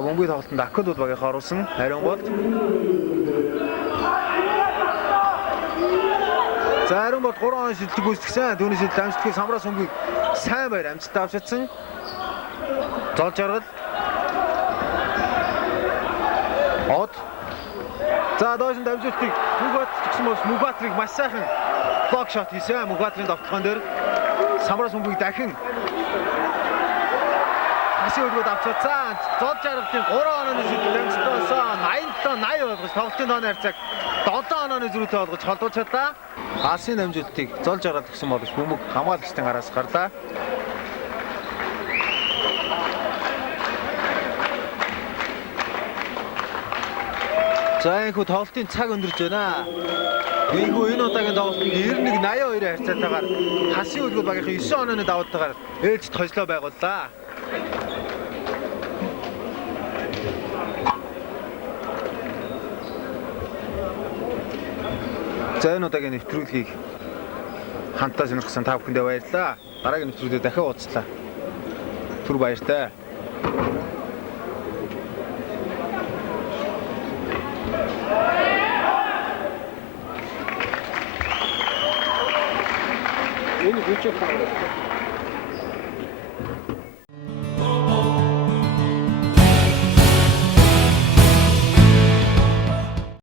За бөмбөгийн тоглолтод Акулууд багийг оруулсан. Ариун болт. За ариун болт 3 он шилдэг гүйцэтгсэн. Түүнээс дамжлагын самраас бөмбөгийг сайн байр амжилттай авч чадсан. Зол жаргал. Од. За доош нь дамжуултыг Мөнхбаатар гэсэн бол Мөнхбаатарыг маш сайхан блок шот хийсэн. Мөнхбаатарын довтлогон дээр самраас бөмбөгийг дахин Хасын өргөд авчаацсан. Зол жаргалын 3 онооны шилдэг дамжтай болсон. 87-80 болгож тоглолтын тооны харьцааг 7 онооны зөрүүтэй болгож холдуулж чадлаа. Хасын дамжуултыг зол жаргал гэсэн боловч бөмбөг хамгаалагчдын гараас гарлаа. За энэхүү тоглолтын цаг өндөрж байна. Энэхүү энэ удаагийн тоглолтыг 91-82 харьцаатайгаар Хасын өргөд багийнхаа 9 онооны даваатайгаар ээлжид хожлоо байгууллаа. За энэ удаагийн нэвтрүүлгийг хамтдаа сонирхсан та бүхэндээ баярлалаа. Дараагийн нэвтрүүлгээр дахин уулзлаа. Түр баяртай. Энэ хүчээр